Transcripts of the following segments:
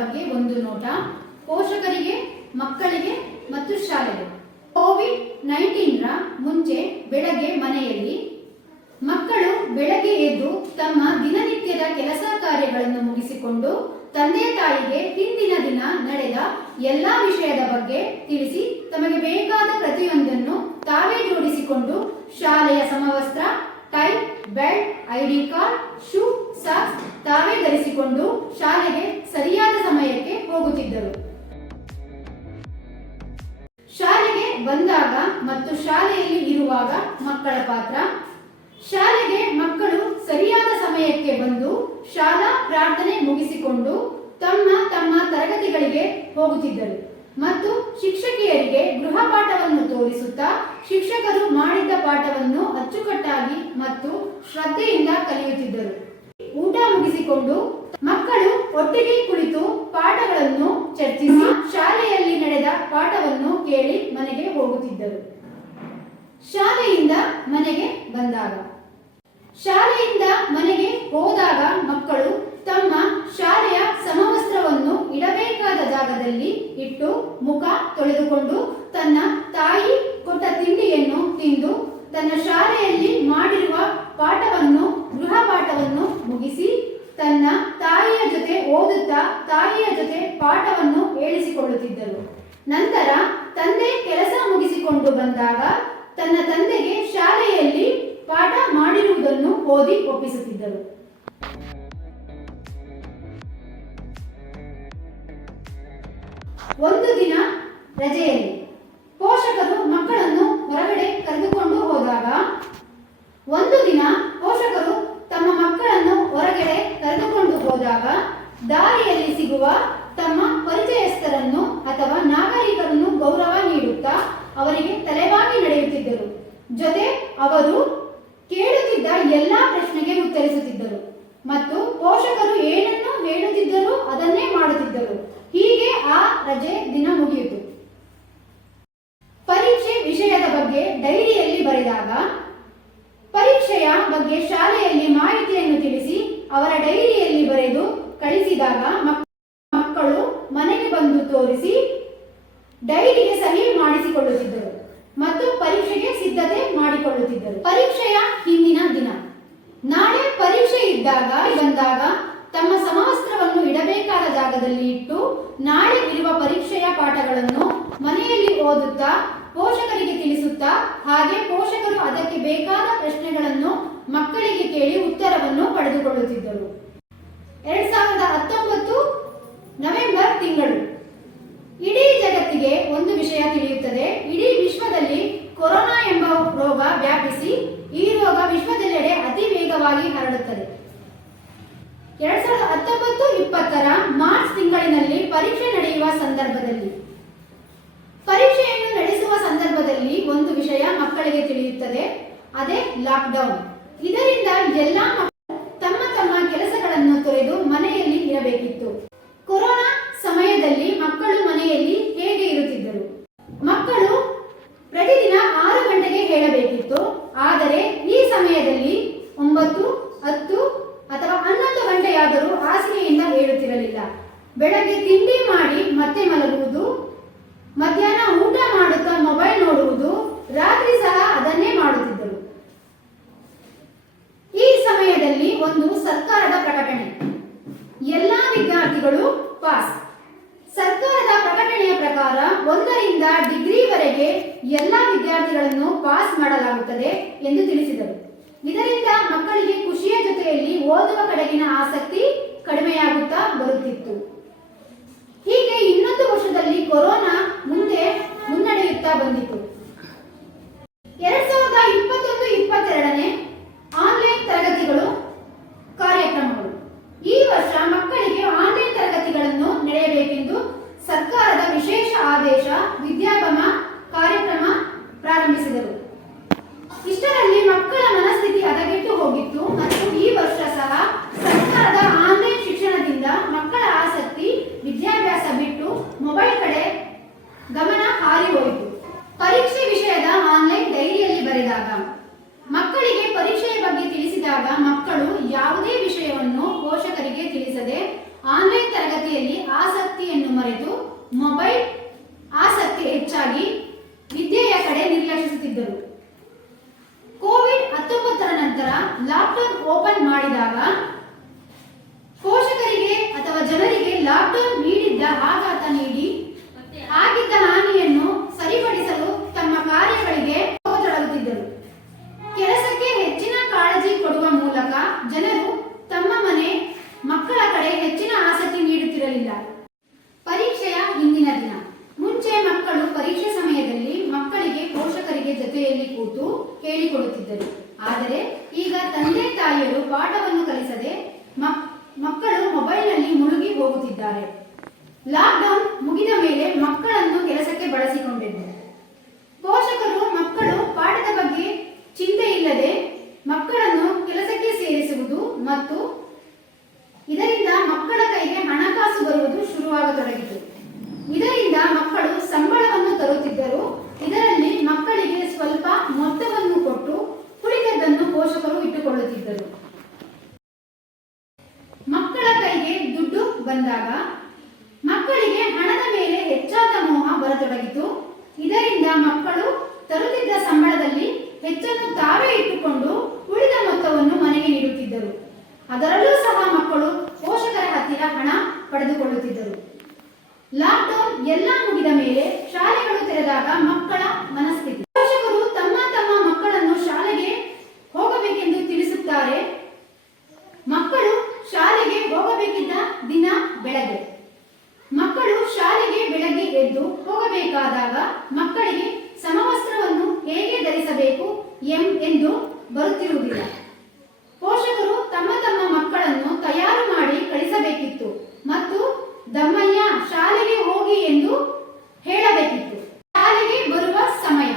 ಬಗ್ಗೆ ಒಂದು ನೋಟ. ಪೋಷಕರಿಗೆ, ಮಕ್ಕಳಿಗೆ ಮತ್ತು ಶಾಲೆಗೆ. ಕೋವಿಡ್-19 ಮುಂಚೆ ಬೆಳಗ್ಗೆ ಮನೆಯಲ್ಲಿ ಮಕ್ಕಳು ಬೆಳಗ್ಗೆ ಎದ್ದು ತಮ್ಮ ದಿನನಿತ್ಯದ ಕೆಲಸ ಕಾರ್ಯಗಳನ್ನು ಮುಗಿಸಿಕೊಂಡು ತಂದೆ ತಾಯಿಗೆ ಹಿಂದಿನ ದಿನ ನಡೆದ ಎಲ್ಲಾ ವಿಷಯದ ಬಗ್ಗೆ ತಿಳಿಸಿ ತಮಗೆ ಬೇಕಾದ ಪ್ರತಿಯೊಂದನ್ನು ತಾವೇ ಜೋಡಿಸಿಕೊಂಡು ಶಾಲೆಯ ಸಮವಸ್ತ್ರ, tie, belt, ID card, shoe, socks ತಾವೇ ಧರಿಸಿಕೊಂಡು ಶಾಲೆಗೆ ಸರಿಯಾದ ಸಮಯಕ್ಕೆ ಹೋಗುತ್ತಿದ್ದರು. ಶಾಲೆಗೆ ಬಂದಾಗ ಮತ್ತು ಶಾಲೆಯಲ್ಲಿ ಇರುವಾಗ ಮಕ್ಕಳ ಪಾತ್ರ. ಶಾಲೆಗೆ ಮಕ್ಕಳು ಸರಿಯಾದ ಸಮಯಕ್ಕೆ ಬಂದು ಶಾಲಾ ಪ್ರಾರ್ಥನೆ ಮುಗಿಸಿಕೊಂಡು ತಮ್ಮ ತಮ್ಮ ತರಗತಿಗಳಿಗೆ ಹೋಗುತ್ತಿದ್ದರು ಮತ್ತು ಶಿಕ್ಷಕಿಯರಿಗೆ ಗೃಹ ಪಾಠವನ್ನು ತೋರಿಸುತ್ತಾ ಶಿಕ್ಷಕರು ಮಾಡಿದ್ದ ಪಾಠವನ್ನು ಅಚ್ಚುಕಟ್ಟಾಗಿ ಮತ್ತು ಶ್ರದ್ಧೆಯಿಂದ ಕಲಿಯುತ್ತಿದ್ದರು. ಊಟ ಮುಗಿಸಿಕೊಂಡು ಮಕ್ಕಳು ಒಟ್ಟಿಗೆ ಕುಳಿತು ಪಾಠಗಳನ್ನು ಚರ್ಚಿಸಿ ಶಾಲೆಯಲ್ಲಿ ನಡೆದ ಪಾಠವನ್ನು ಕೇಳಿ ಮನೆಗೆ ಹೋಗುತ್ತಿದ್ದರು. ಶಾಲೆಯಿಂದ ಮನೆಗೆ ಬಂದಾಗ, ಶಾಲೆಯಿಂದ ಮನೆಗೆ ಹೋದಾಗ ಮಕ್ಕಳು ತಮ್ಮ ಶಾಲೆಯ ಸಮವಸ್ತ್ರವನ್ನು ಇಡಬೇಕಾದ ಜಾಗದಲ್ಲಿ ಇಟ್ಟು ಮುಖ ತೊಳೆದುಕೊಂಡು ತನ್ನ ತಾಯಿ ಕೊಟ್ಟ ತಿಂಡಿಯನ್ನು ತಿಂದು ತನ್ನ ಶಾಲೆಯಲ್ಲಿ ಮಾಡಿರುವ ಪಾಠವನ್ನು, ಗೃಹ ಪಾಠವನ್ನು ಮುಗಿಸಿ ತನ್ನ ತಾಯಿಯ ಜೊತೆ ಓದುತ್ತಾ ತಾಯಿಯ ಜೊತೆ ಪಾಠವನ್ನು ಹೇಳಿಸಿಕೊಳ್ಳುತ್ತಿದ್ದರು. ನಂತರ ತಂದೆ ಕೆಲಸ ಮುಗಿಸಿಕೊಂಡು ಬಂದಾಗ ತನ್ನ ತಂದೆಗೆ ಶಾಲೆಯಲ್ಲಿ ಪಾಠ ಮಾಡಿರುವುದನ್ನು ಓದಿ ಒಪ್ಪಿಸುತ್ತಿದ್ದರು. ಒಂದು ದಿನ ರಜೆಯಲ್ಲಿ ಪೋಷಕರು ಮಕ್ಕಳನ್ನು ಹೊರಗಡೆ ಕರೆದುಕೊಂಡು ಹೋದಾಗ, ತಮ್ಮ ಮಕ್ಕಳನ್ನು ಹೊರಗಡೆ ಕರೆದುಕೊಂಡು ಹೋದಾಗ ದಾರಿಯಲ್ಲಿ ಸಿಗುವ ತಮ್ಮ ಪರಿಚಯಸ್ಥರನ್ನು ಅಥವಾ ನಾಗರಿಕರನ್ನು ಗೌರವ ನೀಡುತ್ತಾ ಅವರಿಗೆ ತಲೆಬಾಗಿ ನಡೆಯುತ್ತಿದ್ದರು. ಜೊತೆ ಅವರು ಕೇಳುತ್ತಿದ್ದ ಎಲ್ಲಾ ಪ್ರಶ್ನೆಗೆ ಉತ್ತರಿಸುತ್ತಿದ್ದರು ಮತ್ತು ಪೋಷಕರು ಏನನ್ನು ಹೇಳುತ್ತಿದ್ದರು ಅದನ್ನೇ ಮಾಡುತ್ತಿದ್ದರು. ಹೀಗೆ ಆ ರಜೆ ದಿನ ಮುಗಿಯಿತು. ಪರೀಕ್ಷೆ ವಿಷಯದ ಬಗ್ಗೆ ಡೈರಿಯಲ್ಲಿ ಬರೆದಾಗ, ಪರೀಕ್ಷೆಯ ಬಗ್ಗೆ ಶಾಲೆಯಲ್ಲಿ ಮಾಹಿತಿಯನ್ನು ತಿಳಿಸಿ ಅವರ ಡೈರಿಯಲ್ಲಿ ಬರೆದು ಕಳಿಸಿದಾಗ ಮಕ್ಕಳು ಮನೆಗೆ ಬಂದು ತೋರಿಸಿ ಡೈರಿಗೆ ಸಹಿ ಮಾಡಿಸಿಕೊಳ್ಳುತ್ತಿದ್ದರು ಮತ್ತು ಪರೀಕ್ಷೆಗೆ ಸಿದ್ಧತೆ ಮಾಡಿಕೊಳ್ಳುತ್ತಿದ್ದರು. ಪರೀಕ್ಷೆಯ ಹಿಂದಿನ ದಿನ, ನಾಳೆ ಪರೀಕ್ಷೆ ಬಂದಾಗ ತಮ್ಮ ಸಮವಸ್ತ್ರವನ್ನು ಇಡಬೇಕಾದ ಜಾಗದಲ್ಲಿ ಇಟ್ಟು ನಾಳೆ ಇರುವ ಪರೀಕ್ಷೆಯ ಪಾಠಗಳನ್ನು ಮನೆಯಲ್ಲಿ ಓದುತ್ತಾ ಪೋಷಕರಿಗೆ ತಿಳಿಸುತ್ತಾ, ಹಾಗೆ ಪೋಷಕರು ಅದಕ್ಕೆ ಬೇಕಾದ ಪ್ರಶ್ನೆಗಳನ್ನು ಮಕ್ಕಳಿಗೆ ಕೇಳಿ ಉತ್ತರವನ್ನು ಪಡೆದುಕೊಳ್ಳುತ್ತಿದ್ದರು. 2019 ನವೆಂಬರ್ ತಿಂಗಳು ಇಡೀ ಜಗತ್ತಿಗೆ ಒಂದು ವಿಷಯ ತಿಳಿಯುತ್ತದೆ. ಇಡೀ ವಿಶ್ವದಲ್ಲಿ ಕೊರೋನಾ ಎಂಬ ರೋಗ ವ್ಯಾಪಿಸಿ ಈ ರೋಗ ವಿಶ್ವದೆಲ್ಲೆಡೆ ಅತಿ ವೇಗವಾಗಿ ಹರಡುತ್ತದೆ. 2019-20 ಮಾರ್ಚ್ ತಿಂಗಳಿನಲ್ಲಿ ಪರೀಕ್ಷೆ ನಡೆಯುವ ಸಂದರ್ಭದಲ್ಲಿ, ಪರೀಕ್ಷೆಯನ್ನು ನಡೆಸುವ ಸಂದರ್ಭದಲ್ಲಿ ಒಂದು ವಿಷಯ ಮಕ್ಕಳಿಗೆ ತಿಳಿಯುತ್ತದೆ, ಅದೇ ಲಾಕ್ಡೌನ್. ಇದರಿಂದ ಎಲ್ಲಾ ಮಕ್ಕಳು ತಮ್ಮ ತಮ್ಮ ಕೆಲಸಗಳನ್ನು ತೊರೆದು ಮನೆಯಲ್ಲಿ ಇರಬೇಕಿತ್ತು. ಕೊರೋನಾ ಸಮಯದಲ್ಲಿ ಮಕ್ಕಳು ಮನೆಯಲ್ಲಿ ಹೇಗೆ ಇರುತ್ತಿದ್ದರು? ಮಕ್ಕಳು ಪ್ರತಿದಿನ 6 ಗಂಟೆಗೆ ಹೇಳಬೇಕಿತ್ತು. ಆದರೆ ಈ ಸಮಯದಲ್ಲಿ 9, 10 ಅಥವಾ 11 ಗಂಟೆಯಾದರೂ ಹಾಸಿಗೆಯಿಂದ ಏಳುತ್ತಿರಲಿಲ್ಲ. ಬೆಳಗ್ಗೆ ತಿಂಡಿ ಮಾಡಿ ಮತ್ತೆ ಮಲಗುವುದು, ಮಧ್ಯಾಹ್ನ ಊಟ ಮಾಡುತ್ತಾ ಮೊಬೈಲ್ ನೋಡುವುದು, ರಾತ್ರಿ ಸಹ ಅದನ್ನೇ ಮಾಡುತ್ತಿದ್ದರು. ಈ ಸಮಯದಲ್ಲಿ ಒಂದು ಸರ್ಕಾರದ ಪ್ರಕಟಣೆ, ಎಲ್ಲಾ ವಿದ್ಯಾರ್ಥಿಗಳು ಪಾಸ್. ಸರ್ಕಾರದ ಪ್ರಕಟಣೆಯ ಪ್ರಕಾರ 1ರಿಂದ ಡಿಗ್ರಿವರೆಗೆ ಎಲ್ಲಾ ವಿದ್ಯಾರ್ಥಿಗಳನ್ನು ಪಾಸ್ ಮಾಡಲಾಗುತ್ತದೆ ಎಂದು ತಿಳಿಸಿದರು. ಇದರಿಂದ ಮಕ್ಕಳಿಗೆ ಖುಷಿಯ ಜೊತೆಯಲ್ಲಿ ಓದುವ ಕಡೆಗಿನ ಆಸಕ್ತಿ ಕಡಿಮೆಯಾಗುತ್ತಾ ಬರುತ್ತಿತ್ತು. ಹೀಗೆ ಇನ್ನೊಂದು ವರ್ಷದಲ್ಲಿ ಕೊರೋನಾ ಮುನ್ನಡೆಯುತ್ತಾ ಬಂದಿತು. 2021-22 ಆನ್ಲೈನ್ ತರಗತಿಗಳು, ಕಾರ್ಯಕ್ರಮಗಳು. ಈ ವರ್ಷ ಮಕ್ಕಳಿಗೆ ಆನ್ಲೈನ್ ತರಗತಿಗಳನ್ನು ನಡೆಯಬೇಕೆಂದು ಸರ್ಕಾರದ ವಿಶೇಷ ಆದೇಶ ವಿದ್ಯಾಗಮ ಕಾರ್ಯಕ್ರಮ ಪ್ರಾರಂಭಿಸಿದರು. ಇಷ್ಟರಲ್ಲಿ ಮಕ್ಕಳ ಮನಸ್ಥಿತಿ ಹದಗೆಟ್ಟು ಹೋಗಿತ್ತು ಮತ್ತು ಈ ವರ್ಷ ಸಹ ಸರ್ಕಾರದ ಆನ್ಲೈನ್ ಶಿಕ್ಷಣದಿಂದ ಮಕ್ಕಳ ಆಸಕ್ತಿ ತರಗತಿಯಲ್ಲಿ ಆಸಕ್ತಿಯನ್ನು ಮರೆತು ಮೊಬೈಲ್ ಆಸಕ್ತಿ ಹೆಚ್ಚಾಗಿ ವಿದ್ಯೆಯ ಕಡೆ ನಿರ್ಲಕ್ಷಿಸುತ್ತಿದ್ದರು. ಕೋವಿಡ್-19 ನಂತರ ಲಾಕ್ಡೌನ್ ಓಪನ್ ಮಾಡಿದಾಗ ಪೋಷಕರಿಗೆ ಅಥವಾ ಜನರಿಗೆ ಲಾಕ್ಡೌನ್ ನೀಡಿದ್ದ ಆಘಾತ ನೀಡಿ ಆಗಿದ್ದ ಹಾನಿಯನ್ನು ಸರಿಪಡಿಸಲು ತಮ್ಮ ಕಾರ್ಯಗಳಿಗೆ ತೊಡಗುತ್ತಿದ್ದರು. ಕೆಲಸಕ್ಕೆ ಹೆಚ್ಚಿನ ಕಾಳಜಿ ಕೊಡುವ ಮೂಲಕ ಜನರು ತಮ್ಮ ಮನೆ ಮಕ್ಕಳ ಕಡೆ ಹೆಚ್ಚಿನ ಆಸಕ್ತಿ ನೀಡುತ್ತಿರಲಿಲ್ಲ. ಪರೀಕ್ಷೆಯ ಹಿಂದಿನ ದಿನ ಮುಂಚೆ ಮಕ್ಕಳು ಪರೀಕ್ಷೆ ಸಮಯದಲ್ಲಿ ಮಕ್ಕಳಿಗೆ ಪೋಷಕರಿಗೆ ಜೊತೆಯಲ್ಲಿ ಕೂತು ಹೇಳಿಕೊಡುತ್ತಿದ್ದರು. ಆದರೆ ಈಗ ತಂದೆ ತಾಯಿಯರು ಪಾಠವನ್ನು ಕಲಿಸದೆ ಮಕ್ಕಳು ಮೊಬೈಲ್ನಲ್ಲಿ ಮುಳುಗಿ ಹೋಗುತ್ತಿದ್ದಾರೆ. ಲಾಕ್ಡೌನ್ ಮುಗಿದ ಮೇಲೆ ಮಕ್ಕಳನ್ನು ಕೆಲಸಕ್ಕೆ ಬಳಸಿಕೊಂಡಿದ್ದರು. ಪೋಷಕರು ಮಕ್ಕಳು ಪಾಠದ ಬಗ್ಗೆ ಚಿಂತೆ ಇಲ್ಲದೆ ಮಕ್ಕಳನ್ನು ಕೆಲಸಕ್ಕೆ ಸೇರಿಸುವುದು ಮತ್ತು ಇದರಿಂದ ಮಕ್ಕಳ ಕೈಗೆ ಹಣಕಾಸು ಬರುವುದು ಶುರುವಾಗತೊಡಗಿತು. ಇದರಿಂದ ಮಕ್ಕಳು ಸಂಬಳವನ್ನು ತರುತ್ತಿದ್ದರು. ಇದರಲ್ಲಿ ಮಕ್ಕಳಿಗೆ ಸ್ವಲ್ಪ ಮೊತ್ತವನ್ನು ಕೊಟ್ಟು ಉಳಿದದ್ದನ್ನು ಪೋಷಕರು ಇಟ್ಟುಕೊಳ್ಳುತ್ತಿದ್ದರು. ಮಕ್ಕಳ ಕೈಗೆ ದುಡ್ಡು ಬಂದಾಗ ಮಕ್ಕಳಿಗೆ ಹಣದ ಮೇಲೆ ಹೆಚ್ಚಾದ ಮೋಹ ಬರತೊಡಗಿತು. ಇದರಿಂದ ಮಕ್ಕಳು ತರುತ್ತಿದ್ದ ಸಂಬಳದಲ್ಲಿ ಹೆಚ್ಚನ್ನು ತಾವೇ ಇಟ್ಟುಕೊಂಡು ಉಳಿದ ಮೊತ್ತವನ್ನು ಮನೆಗೆ ನೀಡುತ್ತಿದ್ದರು. ಅದರಲ್ಲೂ ಸಹ ಮಕ್ಕಳು ಪೋಷಕರ ಹತ್ತಿರ ಹಣ ಪಡೆದುಕೊಳ್ಳುತ್ತಿದ್ದರು. ಲಾಕ್ಡೌನ್ ಎಲ್ಲ ಮುಗಿದ ಮೇಲೆ ಶಾಲೆಗಳು ತೆರೆದಾಗ ಮಕ್ಕಳ ಮನಸ್ಥಿತಿ. ಪೋಷಕರು ತಮ್ಮ ಮಕ್ಕಳನ್ನು ಶಾಲೆಗೆ ಹೋಗಬೇಕೆಂದು ತಿಳಿಸುತ್ತಾರೆ. ಮಕ್ಕಳು ಶಾಲೆಗೆ ಹೋಗಬೇಕಿದ್ದ ದಿನ ಬೆಳಗ್ಗೆ ಮಕ್ಕಳು ಶಾಲೆಗೆ ಬೆಳಗ್ಗೆ ಎದ್ದು ಹೋಗಬೇಕಾದಾಗ ಮಕ್ಕಳಿಗೆ ಸಮವಸ್ತ್ರವನ್ನು ಹೇಗೆ ಧರಿಸಬೇಕು ಎಂದು ಬರುತ್ತಿರುವುದಿಲ್ಲ. ಪೋಷಕರು ತಮ್ಮ ಮಕ್ಕಳನ್ನು ತಯಾರು ಮಾಡಿ ಕಳಿಸಬೇಕಿತ್ತು ಮತ್ತು ದಮ್ಮಯ್ಯ ಶಾಲೆಗೆ ಹೋಗಿ ಎಂದು ಹೇಳಬೇಕಿತ್ತು. ಶಾಲೆಗೆ ಬರುವ ಸಮಯ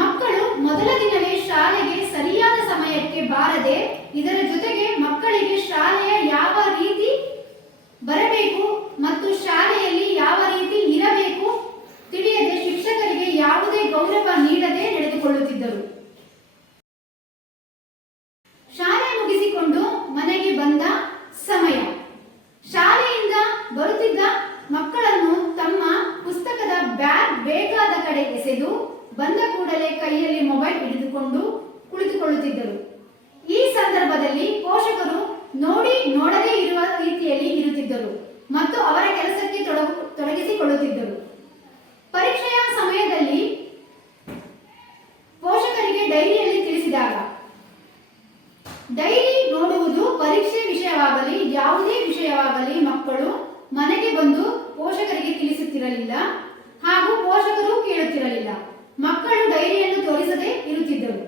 ಮಕ್ಕಳು ಮೊದಲ ದಿನವೇ ಶಾಲೆಗೆ ಸರಿಯಾದ ಸಮಯಕ್ಕೆ ಬಾರದೆ ಇದರ ಜೊತೆಗೆ ಮಕ್ಕಳಿಗೆ ಶಾಲೆಯ ಯಾವ ರೀತಿ ಬರಬೇಕು ಮತ್ತು ಶಾಲೆಯಲ್ಲಿ ಯಾವ ರೀತಿ ಇರಬೇಕು ತಿಳಿಯದೆ ಶಿಕ್ಷಕರಿಗೆ ಯಾವುದೇ ಗೌರವ ನೀಡದೆ ನಡೆದುಕೊಳ್ಳುತ್ತಿದ್ದರು. ಶಾಲೆ ಮುಗಿಸಿಕೊಂಡು ಮನೆಗೆ ಬಂದ ಸಮಯ ಶಾಲೆಯಿಂದ ಬರುತ್ತಿದ್ದ ಮಕ್ಕಳನ್ನು ತಮ್ಮ ಪುಸ್ತಕದ ಬ್ಯಾಗ್ ಬೇಕಾದ ಕಡೆ ಎಸೆದು ಬಂದ ಕೂಡಲೇ ಕೈಯಲ್ಲಿ ಮೊಬೈಲ್ ಹಿಡಿದುಕೊಂಡು ಕುಳಿತುಕೊಳ್ಳುತ್ತಿದ್ದರು. ಈ ಸಂದರ್ಭದಲ್ಲಿ ಪೋಷಕರು ನೋಡದೇ ಇರುವ ರೀತಿಯಲ್ಲಿ ಇರುತ್ತಿದ್ದರು ಮತ್ತು ಅವರ ಕೆಲಸಕ್ಕೆ ತೊಡಗಿಸಿಕೊಳ್ಳುತ್ತಿದ್ದರು. ಪರೀಕ್ಷೆಯ ಸಮಯದಲ್ಲಿ ಪೋಷಕರಿಗೆ ಡೈರಿಯಲ್ಲಿ ತಿಳಿಸಿದಾಗ ಡೈರಿ ನೋಡುವುದು ಪರೀಕ್ಷೆ ವಿಷಯವಾಗಲಿ ಯಾವುದೇ ವಿಷಯವಾಗಲಿ ಮಕ್ಕಳು ಮನೆಗೆ ಬಂದು ಪೋಷಕರಿಗೆ ತಿಳಿಸುತ್ತಿರಲಿಲ್ಲ ಹಾಗೂ ಪೋಷಕರು ಕೇಳುತ್ತಿರಲಿಲ್ಲ. ಮಕ್ಕಳು ಡೈರಿಯನ್ನು ತೋರಿಸದೇ ಇರುತ್ತಿದ್ದರು.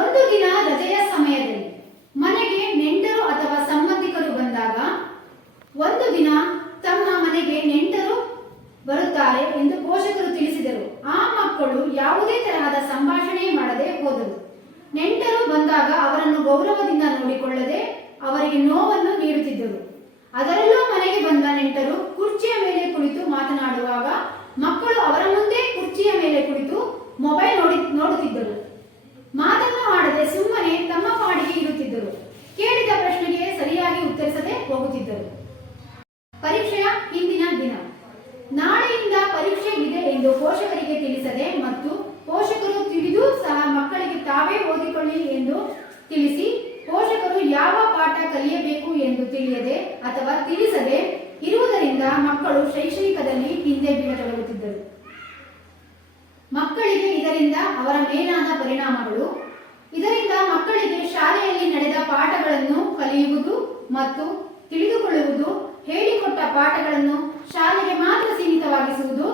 ಒಂದು ದಿನ ರಜೆಯ ಸಮಯದಲ್ಲಿ ಮನೆಗೆ ನೆಂಟರು ಅಥವಾ ಸಂಬಂಧಿಕರು ಬಂದಾಗ ಒಂದು ದಿನ ತಮ್ಮ ಮನೆಗೆ ನೆಂಟರು ಬರುತ್ತಾರೆ ಎಂದು ಪೋಷಕರು ತಿಳಿಸಿದರು. ಆ ಮಕ್ಕಳು ಯಾವುದೇ ತರಹದ ಸಂಭಾಷಣೆ ಮಾಡದೆ ಹೋದರು. ನೆಂಟರು ಬಂದಾಗ ಅವರನ್ನು ಗೌರವದಿಂದ ನೋಡಿಕೊಳ್ಳದೆ ಅವರಿಗೆ ನೋವನ್ನು ನೀಡುತ್ತಿದ್ದರು. ಅದರಲ್ಲೂ ಮನೆಗೆ ಬಂದ ನೆಂಟರು ಕುರ್ಚಿಯ ಮೇಲೆ ಕುಳಿತು ಮಾತನಾಡುವಾಗ ಮಕ್ಕಳು ಅವರ ಮುಂದೆ ಕುರ್ಚಿಯ ಮೇಲೆ ಕುಳಿತು ಮೊಬೈಲ್ ನೋಡುತ್ತಿದ್ದರು. ಮಾತನ್ನು ಆಡದೆ ಸುಮ್ಮನೆ ತಮ್ಮ ಪಾಡಿಗೆ ಇರುತ್ತಿದ್ದರು. ಕೇಳಿದ ಪ್ರಶ್ನೆಗೆ ಸರಿಯಾಗಿ ಉತ್ತರಿಸದೆ ಹೋಗುತ್ತಿದ್ದರು. ಪರೀಕ್ಷೆಯ ಹಿಂದಿನ ದಿನ ನಾಳೆಯಿಂದ ಪರೀಕ್ಷೆ ಇದೆ ಎಂದು ಪೋಷಕರಿಗೆ ತಿಳಿಸದೆ ಮತ್ತು ಪೋಷಕರು ತಿಳಿದು ಸಹ ಮಕ್ಕಳಿಗೆ ತಾವೇ ಓದಿಕೊಳ್ಳಿ ಎಂದು ತಿಳಿಸಿ ಪೋಷಕರು ಯಾವ ಪಾಠ ಕಲಿಯಬೇಕು ಎಂದು ತಿಳಿಯದೆ ಅಥವಾ ತಿಳಿಸದೆ ಇರುವುದರಿಂದ ಮಕ್ಕಳು ಶೈಕ್ಷಣಿಕದಲ್ಲಿ ಹಿಂದೆ ಬೀಳತೊಡಗುತ್ತಿದ್ದರು. ಮಕ್ಕಳಿಗೆ ಇದರಿಂದ ಅವರ ಮೇಲಾದ ಪರಿಣಾಮಗಳು. ಇದರಿಂದ ಮಕ್ಕಳಿಗೆ ಶಾಲೆಯಲ್ಲಿ ನಡೆದ ಪಾಠಗಳನ್ನು ಕಲಿಯುವುದು ಮತ್ತು ತಿಳಿದುಕೊಳ್ಳುವುದು, ಹೇಳಿಕೊಟ್ಟ ಪಾಠಗಳನ್ನು ಶಾಲೆಗೆ ಮಾತ್ರ ಸೀಮಿತವಾಗಿಸುವುದು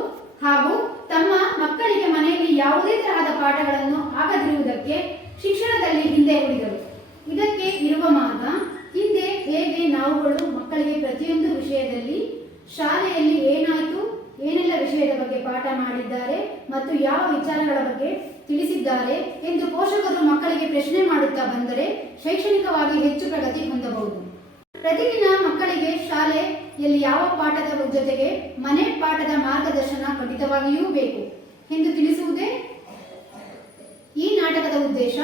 ಹಾಗೂ ತಮ್ಮ ಮಕ್ಕಳಿಗೆ ಮನೆಯಲ್ಲಿ ಯಾವುದೇ ತರಹದ ಪಾಠಗಳನ್ನು ಆಗದಿರುವುದಕ್ಕೆ ಶಿಕ್ಷಣದಲ್ಲಿ ಹಿಂದೆ ಉಳಿದರು. ಇದಕ್ಕೆ ಇರುವ ಮಾರ್ಗ ಹಿಂದೆ ಹೇಗೆ ನಾವುಗಳು ಮಕ್ಕಳಿಗೆ ಪ್ರತಿಯೊಂದು ವಿಷಯದಲ್ಲಿ ಶಾಲೆಯಲ್ಲಿ ಏನಾಯಿತು, ಏನೆಲ್ಲ ವಿಷಯದ ಬಗ್ಗೆ ಪಾಠ ಮಾಡಿದ್ದಾರೆ ಮತ್ತು ಯಾವ ವಿಚಾರಗಳ ಬಗ್ಗೆ ತಿಳಿಸಿದ್ದಾರೆ ಎಂದು ಪೋಷಕರು ಮಕ್ಕಳಿಗೆ ಪ್ರಶ್ನೆ ಮಾಡುತ್ತಾ ಬಂದರೆ ಶೈಕ್ಷಣಿಕವಾಗಿ ಹೆಚ್ಚು ಪ್ರಗತಿ ಹೊಂದಬಹುದು. ಪ್ರತಿದಿನ ಮಕ್ಕಳಿಗೆ ಶಾಲೆಯಲ್ಲಿ ಯಾವ ಪಾಠದ ಜೊತೆಗೆ ಮನೆ ಪಾಠದ ಮಾರ್ಗದರ್ಶನ ಖಂಡಿತವಾಗಿಯೂ ಬೇಕು ಎಂದು ತಿಳಿಸುವುದೇ ಈ ನಾಟಕದ ಉದ್ದೇಶ.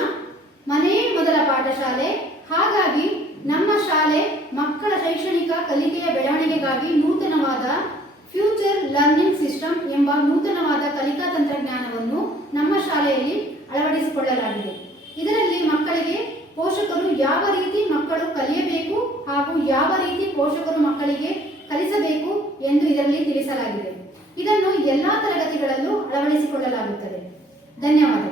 ಮನೆಯೇ ಮೊದಲ ಪಾಠಶಾಲೆ. ಹಾಗಾಗಿ ನಮ್ಮ ಶಾಲೆ ಮಕ್ಕಳ ಶೈಕ್ಷಣಿಕ ಕಲಿಕೆಯ ಬೆಳವಣಿಗೆಗಾಗಿ ನೂತನವಾದ ಫ್ಯೂಚರ್ ಲರ್ನಿಂಗ್ ಸಿಸ್ಟಮ್ ಎಂಬ ನೂತನವಾದ ಕಲಿಕಾ ತಂತ್ರಜ್ಞಾನವನ್ನು ನಮ್ಮ ಶಾಲೆಯಲ್ಲಿ ಅಳವಡಿಸಿಕೊಳ್ಳಲಾಗಿದೆ. ಇದರಲ್ಲಿ ಮಕ್ಕಳಿಗೆ ಪೋಷಕರು ಯಾವ ರೀತಿ ಮಕ್ಕಳು ಕಲಿಯಬೇಕು ಹಾಗೂ ಯಾವ ರೀತಿ ಪೋಷಕರು ಮಕ್ಕಳಿಗೆ ಕಲಿಸಬೇಕು ಎಂದು ಇದರಲ್ಲಿ ತಿಳಿಸಲಾಗಿದೆ. ಇದನ್ನು ಎಲ್ಲಾ ತರಗತಿಗಳಲ್ಲೂ ಅಳವಡಿಸಿಕೊಳ್ಳಲಾಗುತ್ತದೆ. ಧನ್ಯವಾದಗಳು.